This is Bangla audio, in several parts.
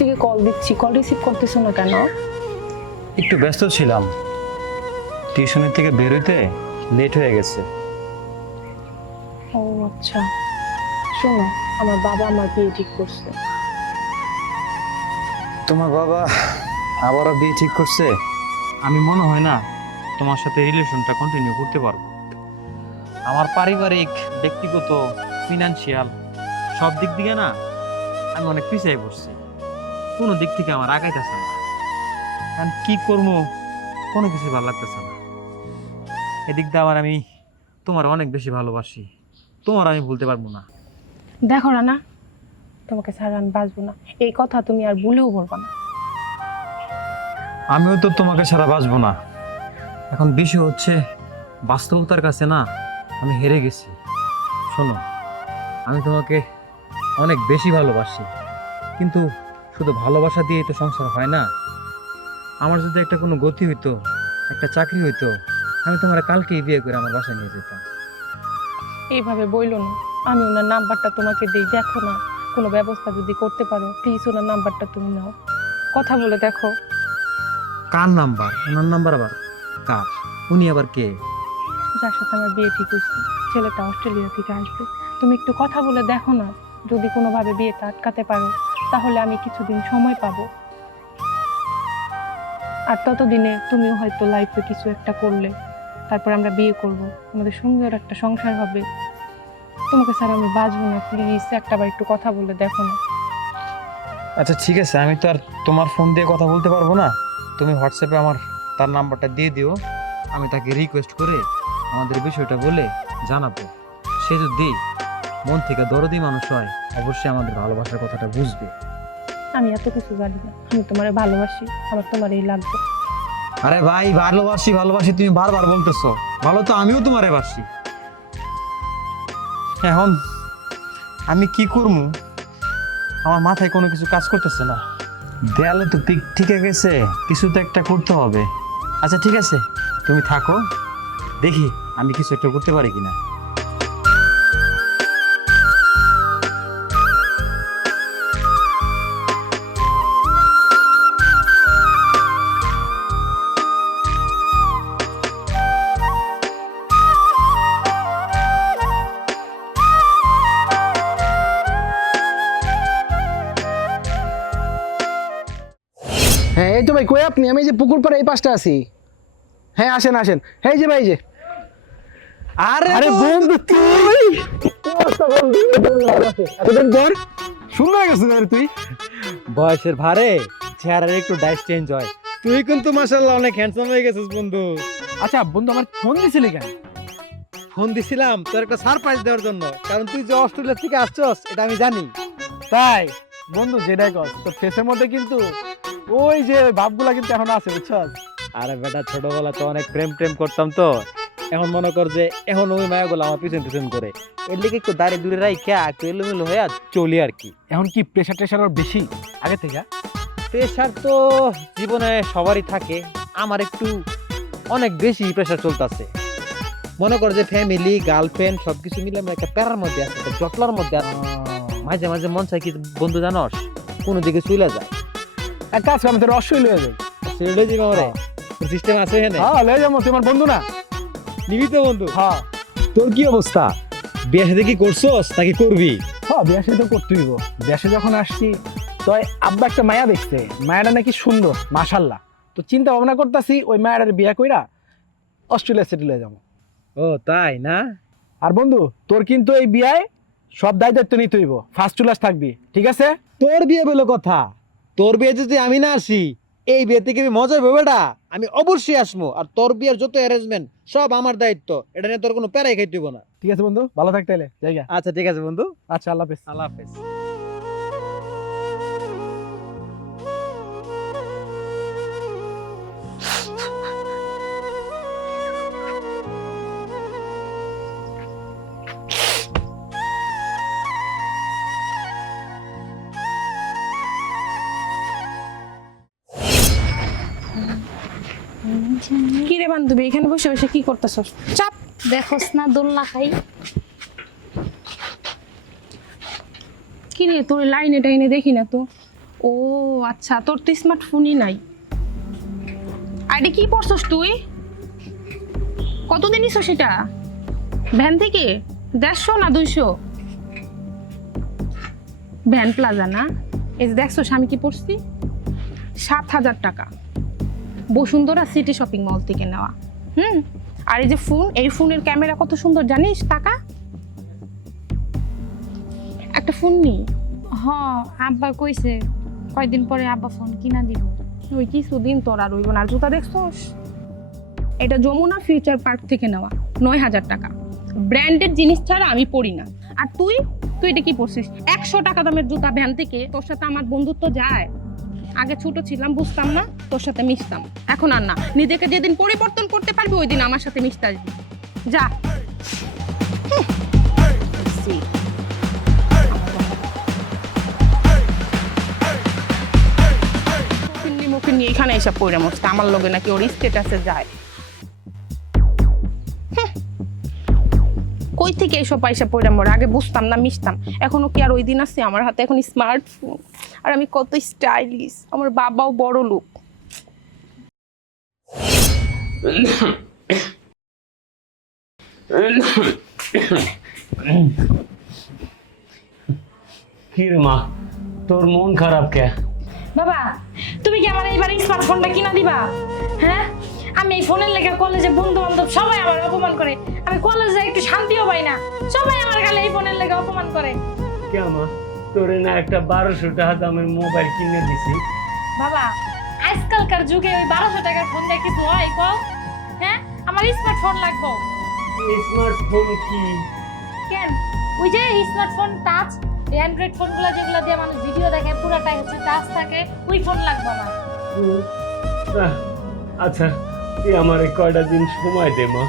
থেকে কল দিচ্ছি, কল রিসিভ করতেছো না কেন? একটু ব্যস্ত ছিলাম, টিউশনের থেকে বের হইতে লেট হয়ে গেছে। ও আচ্ছা, শোনো, আমার বাবা আমার বিয়ে ঠিক করছে। তোমার বাবা আবারও বিয়ে ঠিক করছে? আমি মনে হয় না তোমার সাথে রিলেশনটা কন্টিনিউ করতে পারবো। আমার পারিবারিক, ব্যক্তিগত, ফিনান্সিয়াল সব দিক থেকে না আমি অনেক পিছিয়ে পড়ছি। কোনো দিক থেকে আমার আগাইতেছে না, কারণ কি করবো কোনো কিছু ভালো লাগতেছে না। এদিক দিয়ে আবার আমি তোমার অনেক বেশি ভালোবাসি, তোমার আমি ভুলতে পারবো না। দেখো না, তোমাকে ছাড়া আমি বাঁচবো না, এই কথা তুমি আর ভুলেও বলবা না। আমিও তো তোমাকে ছাড়া বাঁচবো না। এখন বিষয় হচ্ছে বাস্তবতার কাছে না আমি হেরে গেছি। শোনো, আমি তোমাকে অনেক বেশি ভালোবাসি, কিন্তু শুধু ভালোবাসা দিয়েই তো সংসার হয় না। আমার যদি একটা কোনো গতি হইতো, একটা চাকরি হইতো, আমি তোমার কালকেই বিয়ে করে আমার বাসায় নিয়ে যেতাম। এইভাবে বইলো না, আমি ওনার নাম্বারটা তোমাকে দিই, দেখো না কোনো ব্যবস্থা যদি করতে পারো প্লিজ ওনার নাম্বারটা তুমি নাও, কথা বলে দেখো। কার নাম্বার? ওনার নাম্বার আবার কার? উনি আবার কে? যার সাথে আমার বিয়ে ঠিক হয়েছে, ছেলেটা অস্ট্রেলিয়া থেকে আসবে, তুমি একটু কথা বলে দেখো না, যদি কোনোভাবে বিয়েটা আটকাতে পারো তাহলে আমি কিছুদিন সময় পাবো। আর ততদিনে তুমিও হয়তো লাইফে কিছু একটা করলে, তারপর আমরা বিয়ে করব, আমাদের সুন্দর একটা সংসার হবে। তোমাকে স্যার আমি বাঁচবো না, প্লিজ একটাবার একটু কথা বলে দেখো না। আচ্ছা ঠিক আছে, আমি তো আর তোমার ফোন দিয়ে কথা বলতে পারবো না। তুমি হোয়াটসঅ্যাপে আমার তার নাম্বারটা দিয়ে দিও, আমি তাকে রিকোয়েস্ট করে আমাদের বিষয়টা বলে জানাবো। সে যদি মন থেকে দরদি মানুষ হয় অবশ্যই আমাদের ভালোবাসার কথাটা বুঝবে। আমি এত কিছু জানি না, আমি তোমারে ভালোবাসি, আমার তোমারই লাগবে। আরে ভাই, ভালোবাসি ভালোবাসি তুমি বারবার বলতেছো, ভালো তো আমিও তোমারে বাসি। এখন আমি কি করবো, আমার মাথায় কোনো কিছু কাজ করতেছে না। দেয়ালে তো ঠিক গেছে, কিছু তো একটা করতে হবে। আচ্ছা ঠিক আছে, তুমি থাকো, দেখি আমি কিছু একটা করতে পারি কিনা। হ্যাঁ এই তো ভাই, কই আপনি? আমি এই যে পুকুর পাড়ে এই পাশটা আছি। হ্যাঁ আসেন আসেন, এই যে ভাই, এই যে। আরে বন্ধু তুই এতদিন পর সুন্দর হয়ে গেছিস রে তুই। বয়সের ভারে চেহারার একটু ডাইস চেঞ্জ হয়। তুই কিন্তু মাশাআল্লাহ অনেক হ্যান্ডসাম হয়ে গেছিস বন্ধু। আচ্ছা বন্ধু, আমার ফোন দিছিলি কেন? ফোন দিছিলাম তোর একটা সারপ্রাইজ দেওয়ার জন্য, কারণ তুই যে অস্ট্রেলিয়া থেকে আসছস এটা আমি জানি। তাই বন্ধু, যেটাই কর, তোর ফেসের মধ্যে কিন্তু ওই যে ভাবগুলা কিন্তু এখন আছে, বুঝছস? আরে বেটা, ছোটবেলা তো অনেক প্রেম প্রেম করতাম, তো এখন মনে কর যে এখন ওই মায়াগুলো আমার পিছন পিছন করে, এর লিগে একটু দাঁড়িয়ে দূরে রাখা একটু এলোমেলো হয়ে চলি আর কি। এখন কি প্রেশার টেশার আর বেশি আগে থেকে? প্রেশার তো জীবনে সবারই থাকে, আমার একটু অনেক বেশি প্রেশার চলতেছে। মনে কর যে ফ্যামিলি, গার্লফ্রেন্ড সবকিছু মিলে আমরা একটা প্যারার মধ্যে আছে, একটা জটলার মধ্যে আছে। মাঝে মাঝে মন চাই কি বন্ধু জানস, কোনো দিকে চলে যায়। এক কাজ কর, আমি তোর অবশ্যই লয়ে যাই। সেটাই জীবন রে, সিস্টেম আছে এখানে। হ্যাঁ লয়ে যাবো, তুই আমার বন্ধু না? নিবি তো বন্ধু? হ্যাঁ তোর কি অবস্থা, বিয়ে শাদী কি করছস নাকি করবি? হ্যাঁ, বিয়া তো করতেই হইব। দেশে যখন আসছি তো আব্বা একটা মায়া দেখছে, মায়াটা নাকি সুন্দর মাশাল্লাহ। তো চিন্তা ভাবনা করতেছি ওই মায়াটার বিয়া কইরা অস্ট্রেলিয়া সেটেল হয়ে যাবো। ও তাই না? আর বন্ধু, তোর কিন্তু এই বিয়ায় সব দায় দায়িত্ব নিতে হইব, ফার্স্ট ক্লাস থাকবি, ঠিক আছে? তোর বিয়ে বলে কথা, তোর বিয়ে যদি আমি না আসি, এই বিয়ে থেকে আমি মজা পাবো বেটা, আমি অবশ্যই আসবো। আর তোর বিয়ের যত অ্যারেঞ্জমেন্ট সব আমার দায়িত্ব, এটা নিয়ে তোর কোনো প্যারাই খাইতে হইব না। ঠিক আছে বন্ধু, ভালো থাকতে হলে জায়গা। আচ্ছা ঠিক আছে বন্ধু, আচ্ছা, আল্লাহ হাফেজ। আল্লাহ হাফেজ। কি রে বান্ধবী, এখানে বসে বসে কি করতেছস? চাপ। দেখোস না দোলনা খাই। কি রে, তোর লাইনে টাইনে দেখি না তো। ও আচ্ছা, তোর তো স্মার্টফোনই নাই। আইডি কি পড়ছস তুই? কতদিন নিছো সেটা? ভ্যান থেকে 150 না 200? ভ্যান প্লাজা না? এই যে দেখছো আমি কি পড়ছি, 7,000 টাকা, বসুন্ধরা সিটি শপিং মল থেকে নেওয়া। আর এই যে ফোন, এই ফোনের ক্যামেরা কত সুন্দর জানিস? টাকা একটা ফোন নেই। হ, আব্বা কইছে কয়দিন পরে আব্বা ফোন কিনা দিব। ওই কিছুদিন তোর আর রইব না। আর জুতা দেখছস, এটা যমুনা ফিউচার পার্ক থেকে নেওয়া, 9,000 টাকা। ব্র্যান্ডেড জিনিস ছাড়া আমি পরি না। আর তুই তুই এটা কি পরছিস? 100 টাকা দামের জুতা ভ্যান থেকে। তোর সাথে আমার বন্ধুত্ব যায়? আগে ছোট ছিলাম, বুঝতাম না, তোর সাথে মিশতাম। এখন আর না। নিজেকে যেদিন পরিবর্তন করতে পারবি ওই দিন আমার সাথে মিশতে আসবি। যা। মুখে নিয়ে এখানে এসব পড়ে মরছে, আমার লগে নাকি ওর স্টেটাসে যায়। কই থেকে এসব পয়সা পড়ে মরে? আগে বুঝতাম না, মিশতাম। এখনো কি আর ওই দিন আছে? আমার হাতে এখন স্মার্টফোন, আর আমি কত স্টাইলিশ। আমার বাবাও বড় লোক। কি রে মা, তোর মন খারাপ কে? বাবা, তুমি কি আমার এইবার স্মার্টফোনটা কিনা দিবা? হ্যাঁ, আমি এই ফোনের লেগে কলেজে বন্ধু বান্ধব সবাই আমার অপমান করে। আমি কলেজে একটু শান্তিও পাই না, সবাই আমার খালি এই ফোনের লেগে অপমান করে। কে মা, তোরে না একটা 1200 টাকা দামের মোবাইল কিনে দিছি। বাবা, আজকালকার যুগে ওই 1200 টাকার ফোন দিয়ে কিছু হয় কও? হ্যাঁ, আমার স্মার্টফোন লাগবে। স্মার্টফোন কি? কেন? ওই যে স্মার্টফোন টাচ, অ্যান্ড্রয়েড ফোনগুলো যেগুলো দিয়ে মানুষ ভিডিও দেখে পুরোটাই হচ্ছে টাচ থাকে, ওই ফোন লাগবে আমার। আচ্ছা, তুই আমারে কয়টা দিন সময় দে মা,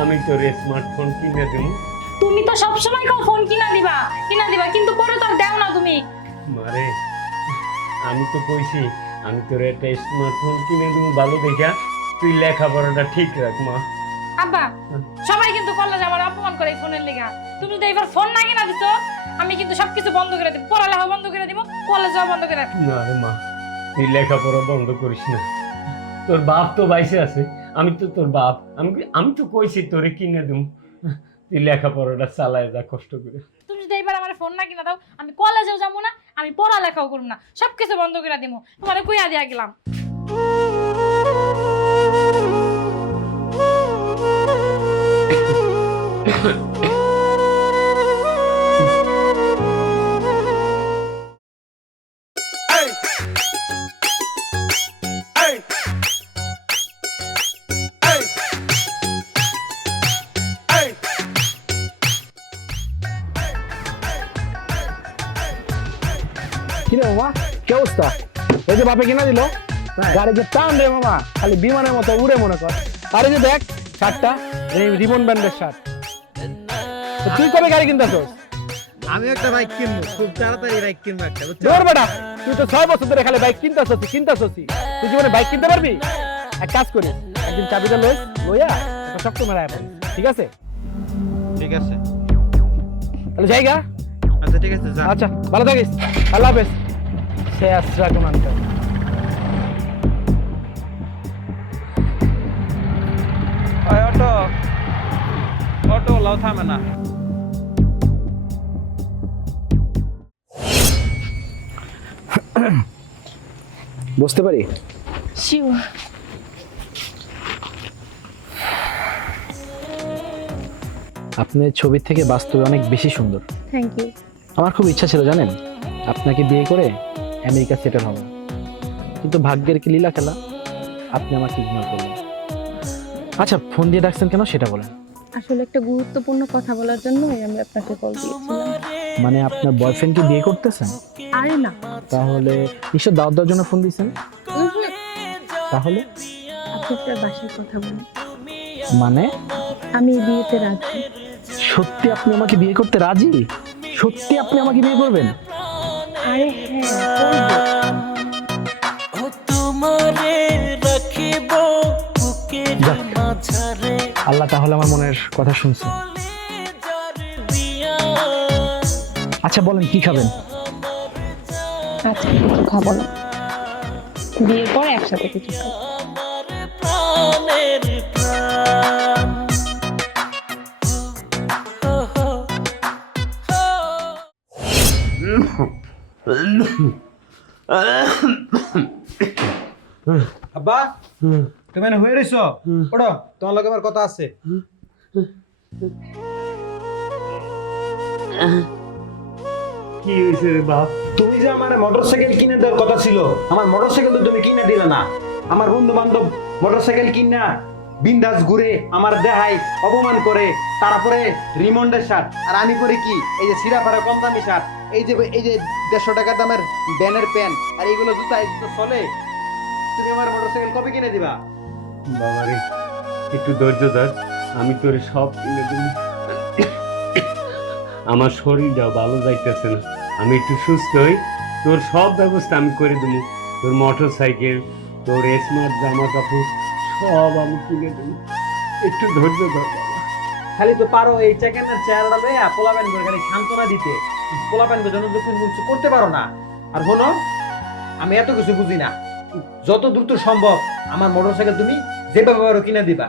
আমি তোর স্মার্টফোন কিনে দেব। তুমি তো সব সময় কও ফোন কিনা দিবা, কিন্তু পরে তো আর দাও না তুমি। মারে, আমি তো কইছি আমি তোর একটা স্মার্টফোন কিনে দেব ভালো দেখা, তুই লেখাপড়াটা ঠিক রাখ মা। আব্বা, সবাই কিন্তু কলেজে আমার অপমান করে এই ফোনের লেগা। তুমি তো এবার ফোন না কিনা দিছো, আমি কিন্তু সবকিছু বন্ধ করে দিব, পড়ালেখা বন্ধ করে দিব, কলেজও বন্ধ করে দিব। না রে মা, তুই লেখাপড়া বন্ধ করিস না। তোর বাপ তো বাইসে আছে, আমি তো তোর বাপ, আমি তো কইছি তোরে কিনে দেব, তুই লেখাপড়াটা চালায় যা কষ্ট করে। তুমি যদি এবার আমার ফোন না কিনা দাও, আমি কলেজেও যাবো না, আমি পড়ালেখাও করব না, সবকিছু বন্ধ করে দিব। তোমারে কইয়া দিয়া গেলাম। কিরে মামা, কি অবস্থা? ওই যে বাপে কিনা দিল গাড়ি, যে টান রে মামা, খালি বিমানের মতো উড়ে মনে কর। আরে যে দেখ শার্টটা, এই রিবন ব্যান্ডের শার্ট। তুই কবে গাড়ি কিনতেছস? আমি একটা বাইক কিনবো, খুব তাড়াতাড়ি বাইক কিনবো একটা, বুঝছো? ধর বেটা, তুই তো 6 বছর ধরে খালি বাইক কিনতেছস। তুই জীবনে বাইক কিনতে পারবি? এক কাজ করিস, একদিন চাবিটা লইয়া একটা শক্ত মেরায় পড়, ঠিক আছে? ঠিক আছে, তাহলে যাইগা। আচ্ছা ঠিক আছে, যা। আচ্ছা, ভালো থাকিস, আল্লাহ হাফেজ। সে আসরা কোন আনতে অটো অটো লাও থামে না। বুঝতে পারি। শিওর। আপনি ছবির থেকে বাস্তবে অনেক বেশি সুন্দর। Thank you. আমার খুব ইচ্ছা ছিল জানেন, আপনাকে বিয়ে করে আমেরিকা সেটেল হব, কিন্তু ভাগ্যের কি লীলা খেলা, আপনি আমাকে ইগনোর করলেন। আচ্ছা, ফোন দিয়ে ডাকছেন কেন সেটা বলেন। আসলে একটা গুরুত্বপূর্ণ কথা বলার জন্যই আমি আপনাকে কল দিয়েছিলাম। মানে আপনার বয়ফ্রেন্ডকে বিয়ে করতেছেন? আরে না, তাহলে নিশ্চয় দাওয়াত দেওয়ার জন্য ফোন দিয়েছেন। তাহলে আপনি আপনার বাসার কথা বলুন। মানে আমি এই বিয়েতে রাজি। সত্যি আপনি আমাকে বিয়ে করতে রাজি? সত্যি আপনি আমাকে বিয়ে করবেন? আরে হ্যাঁ, করবো। যাক, আল্লাহ তাহলে আমার মনের কথা শুনছে। আচ্ছা বলেন কি খাবেন? আচ্ছা কিছু খাবো না, বিয়ের পরে একসাথে কিছু খাবো। আব্বা তুমি এনে হয়ে রইছো? ওঠো, তোমার লগে আমার কথা আছে। কি হয়েছে রে বাপ? তুমি যে আমার মোটরসাইকেল কিনে দেওয়ার কথা ছিল, আমার মোটরসাইকেল তো তুমি কিনে দিলে না। আমার বন্ধু বান্ধব মোটরসাইকেল কিনা বিন্দাস ঘুরে আমার দেহাই অপমান করে, তারপরে রিমন্ডের শার্ট, আর আমি করি কি এই যে সিরাপাড়া কম দামি শার্ট, এই যে 150 টাকা দামের ব্যানের প্যান্ট, আর এইগুলো জুতা তো চলে। তুমি আমার মোটরসাইকেল কবে কিনে দিবা? বাবারে একটু ধৈর্য ধর, আমি তোর সব কিনে দেব। আমার শরীরটা ভালো যাইতেছে না, আমি একটু সুস্থ হই, তোর সব ব্যবস্থা আমি করে দেবো। তোর মোটর সাইকেল, তোর স্মার্ট জামা কাপড় সব আমি কিনে দেবো, একটু ধৈর্য ধর বাবা। খালি তো পারো এই চেকেনের চেহারাটা লইয়া পোলাপান করে খালি সান্ত্বনা দিতে, পোলাপান করে জন্য কিছু করতে পারো না। আর শোনো, আমি এত কিছু বুঝি না, যত দ্রুত সম্ভব আমার মোটরসাইকেল তুমি যেভাবে পারো কিনে দিবা।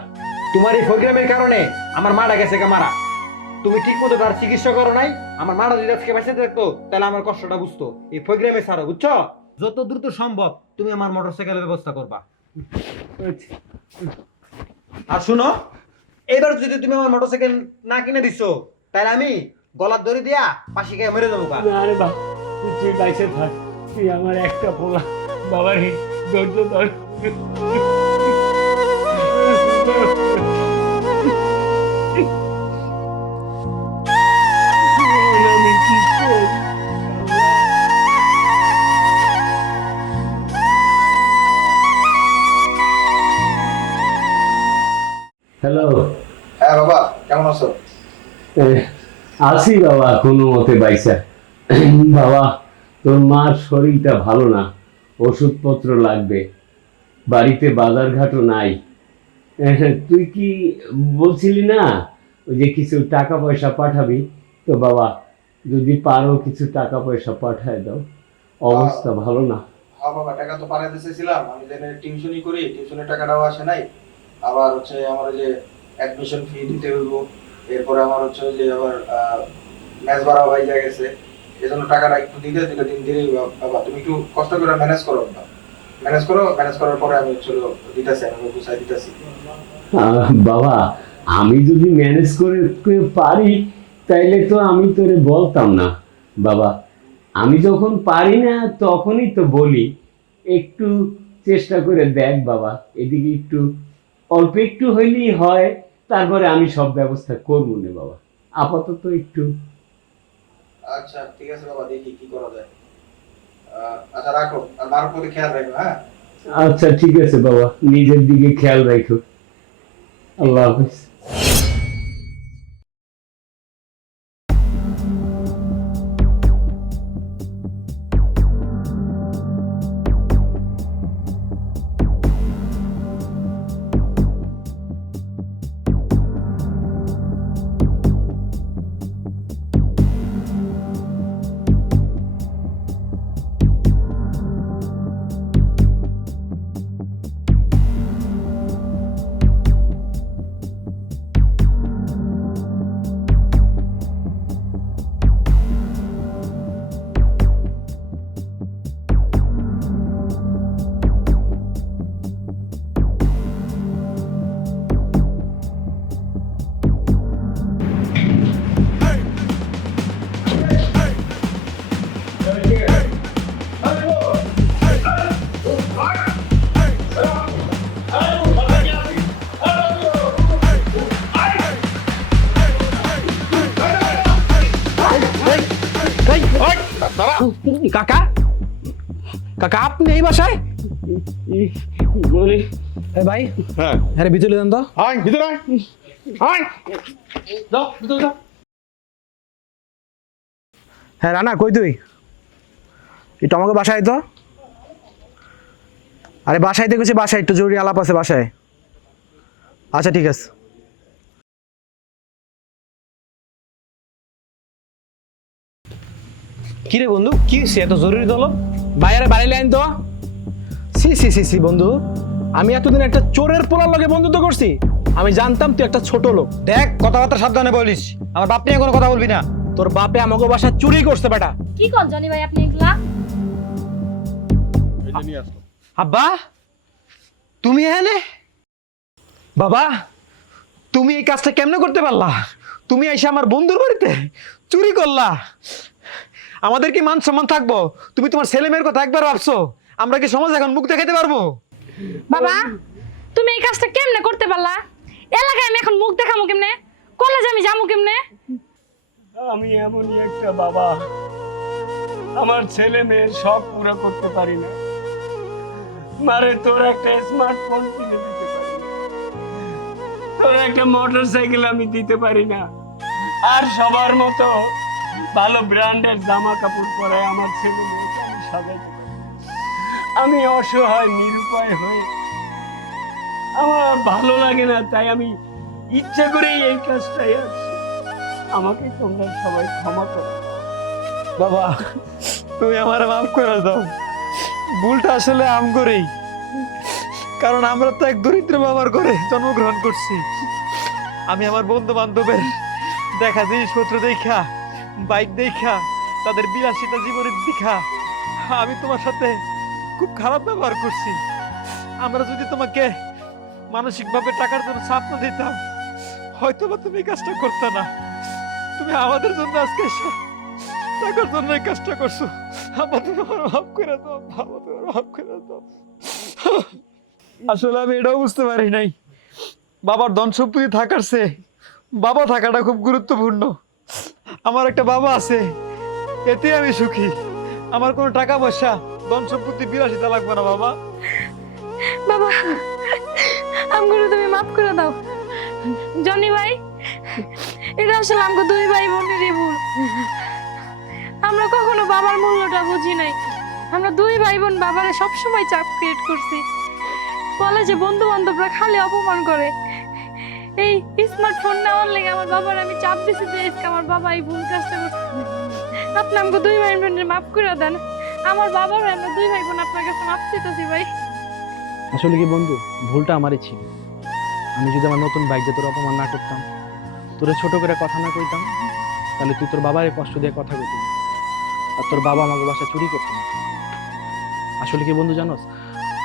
তোমার এই প্রোগ্রামের কারণে আমার মারা গেছে মারা, তুমি ঠিক মতো তার চিকিৎসা করো নাই। আমার মারা যদি আজকে বেঁচে থাকতো তাহলে আমার কষ্টটা বুঝতো। এই প্রোগ্রামে ছাড়ো, বুঝছো? যত দ্রুত সম্ভব তুমি আমার মোটরসাইকেলের ব্যবস্থা করবা। আর শুনো, এবার যদি তুমি আমার মোটরসাইকেল না কিনে দিছো তাহলে আমি গলার দড়ি দিয়া পাশি খেয়ে মরে যাবো। না রে বাবা, তুই বাইসে থাক, তুই আমার একটা পোলা। বাবা রে ধৈর্য ধর। আমি কি করি? হ্যালো। হ্যাঁ বাবা, কেমন আছো? আছি বাবা কোনো মতে বাইসা। বাবা তোর মার শরীরটা ভালো না, ওষুধপত্র লাগবে, বাড়িতে বাজারঘাটও নাই। তুই কি বলছিলি না ওই যে কিছু টাকা পয়সা পাঠাবি? তো বাবা যদি পারো কিছু টাকা পয়সা পাঠায় দাও, অবস্থা ভালো না। হ্যাঁ বাবা, টাকা তো পাঠাতে চেয়েছিলাম, আমি যেন টিউশনই করি, টিউশনের টাকাটাও আসে নাই। আবার হচ্ছে আমার ওই যে অ্যাডমিশন ফি দিতে হইব, এরপরে আমার হচ্ছে ওই যে আবার ম্যাচ ভাড়াও হয়ে গেছে, এই জন্য টাকাটা একটু দিতে দিন দিলেই বাবা তুমি একটু কষ্ট করে ম্যানেজ করো, ম্যানেজ করার পরে আমি হচ্ছে দিতেছি, আমি গুছাই দিতেছি। বাবা আমি যদি ম্যানেজ করে পারি তাইলে তো আমি তোরে বলতাম না বাবা। আমি যখন পারি না তখনই তো বলি, একটু চেষ্টা করে দেখ বাবা, এদিকে একটু অল্প একটু হইলেই হয়, তারপরে আমি সব ব্যবস্থা করবো না বাবা, আপাতত একটু। আচ্ছা ঠিক আছে বাবা, দেখি কি করা যায়। আচ্ছা রাখো, আর মার প্রতি খেয়াল রাখো। হ্যাঁ আচ্ছা ঠিক আছে বাবা, নিজের দিকে খেয়াল রাখো। আল্লাহ হাফিজ। কাকা, কাকা আপনি এই বাসায়? বলি ভাই হ্যাঁ হ্যাঁ ভিতরে যান তো। আয় ভিতরে আয়, আয় যাও ভিতরে যাও। হ্যাঁ রানা, কই তুই? একটু আমাকে বাসায় তো। আরে বাসায় দেখেছি, বাসায় একটু জরুরি আলাপ আছে বাসায়। আচ্ছা ঠিক আছে। কিরে বন্ধু, কি হয়েছে? এত জরুরি তলব? বাইরে বাড়ি লাইন তো সি সি সি সি বন্ধু, আমি এতদিন একটা চোরের পোলার লগে বন্ধুত্ব করছি, আমি জানতাম তুই একটা ছোট লোক। দেখ কথাবার্তা সাবধানে বলিস, আমার বাপ নিয়ে কোনো কথা বলবি না। তোর বাপে আমাকে বাসায় চুরি করছে বেটা। কি কন জনি ভাই আপনি এগুলা? আব্বা তুমি এখানে? বাবা তুমি এই কাজটা কেমনে করতে পারলা? তুমি এসে আমার বন্ধুর বাড়িতে চুরি করলা? আমাদের কি মান সম্মান থাকবো? তুমি তোমার ছেলে মেয়ের কথা একবার ভাবছো? আমরা কি সমাজ এখন মুখ দেখাতে পারবো? বাবা তুমি এই কাজটা কেমনে করতে পারলা? এলাকায় আমি এখন মুখ দেখামু কেমনে? কলেজে আমি যামু কেমনে? আমি এমনই একটা বাবা, আমার ছেলে মেয়ের শখ পুরো করতে পারি না। মারে তোর একটা স্মার্টফোন কিনে দিতে পারি না, তোর একটা মোটর সাইকেল আমি দিতে পারি না, আর সবার মতো ভালো ব্র্যান্ডের জামা কাপড় পরে আমার ছেলে মেয়েকে আমি সাজাইতে পারি না। আমি অসহায় নিরুপায় হয়ে আমার আর ভালো লাগে না, তাই আমি ইচ্ছা করেই এই কাজটাই আসছি। আমাকে তোমরা সবাই ক্ষমা করো। বাবা তুমি আমার মাফ করে দাও, ভুলটা আসলে আম করেই, কারণ আমরা তো এক দরিদ্র বাবার ঘরে জন্মগ্রহণ করছি। আমি আমার বন্ধু বান্ধবের দেখা জিনিসপত্র দেখা, বাইক দেখা, তাদের বিলাসিতা জীবনের দেখা আমি তোমার সাথে খুব খারাপ ব্যবহার করছি। আমরা যদি তোমাকে মানসিকভাবে টাকার জন্য চাপ না দিতাম, হয়তো বা তুমি এই কাজটা করতে না। তুমি আমাদের জন্য আজকে টাকার জন্য এই কাজটা করছো। আমার তোমার মাফ করে দাও, বাবা তোমার মাফ করে দাও। আসলে আমি এটাও বুঝতে পারি নাই, বাবার ধন সম্পত্তি থাকার চেয়ে বাবা থাকাটা খুব গুরুত্বপূর্ণ। আমার একটা বাবা আছে, এতে আমি সুখী। আমার কোনো টাকা পয়সা ধন সম্পত্তি বিলাসিতা লাগবে না বাবা। বাবা আমগুলো তুমি মাফ করে দাও। জনি ভাই এটা আসলে আমগো দুই ভাই বোনেরই ভুল। আমরা কখনো বাবার মূল্যটা বুঝি নাই। আমরা দুই ভাই বোন বাবারে সবসময় চাপ ক্রিয়েট করছি। কলেজে বন্ধু বান্ধবরা খালি অপমান করে। এই স্মার্টফোন নেওয়ার লেগে আমার বাবার আমি চাপ দিছি যে আজকে আমার বাবা এই ভুল কাজটা করছে। আপনি আমাকে দুই ভাই বোনের মাফ করে দেন। আমার বাবার আমরা দুই ভাই বোন আপনার কাছে মাফ চাইতেছি ভাই। আসলে কি বন্ধু, ভুলটা আমারই ছিল। আমি যদি আমার নতুন বাইক দিয়ে তোর অপমান না করতাম, তোরে ছোট করে কথা না কইতাম, তাহলে তুই তোর বাবারে কষ্ট দিয়ে কথা কইতি না, আর তোর বাবা আমাকে বাসা চুরি করতো না। আসলে কি বন্ধু জানোস,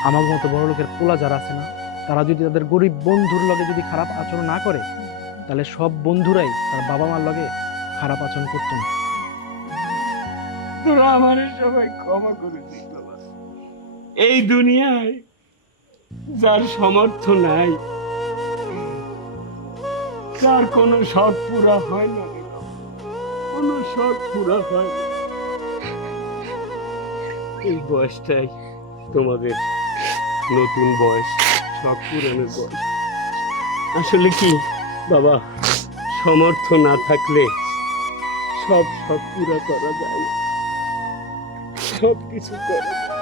আমার মতো বড় লোকের পোলা যারা আছে না, তারা যদি তাদের গরিব বন্ধুর লগে যদি খারাপ আচরণ না করে, তাহলে সব বন্ধুরাই তার বাবা মার লগে খারাপ আচরণ করতো না। তোরা আমার সবাই ক্ষমা করে দিস বাবা। এই দুনিয়ায় যার সামর্থ্য নাই, তার কোনো শখ পুরা হয় না রে বাবা, কোনো শখ পুরা হয় না। এই বয়সটাই তোমাদের নতুন বয়স, শখ পূরণের বয়স। আসলে কি বাবা, সামর্থ্য না থাকলে সব শখ পুরা করা যায় না, সব কিছু করা যায় না।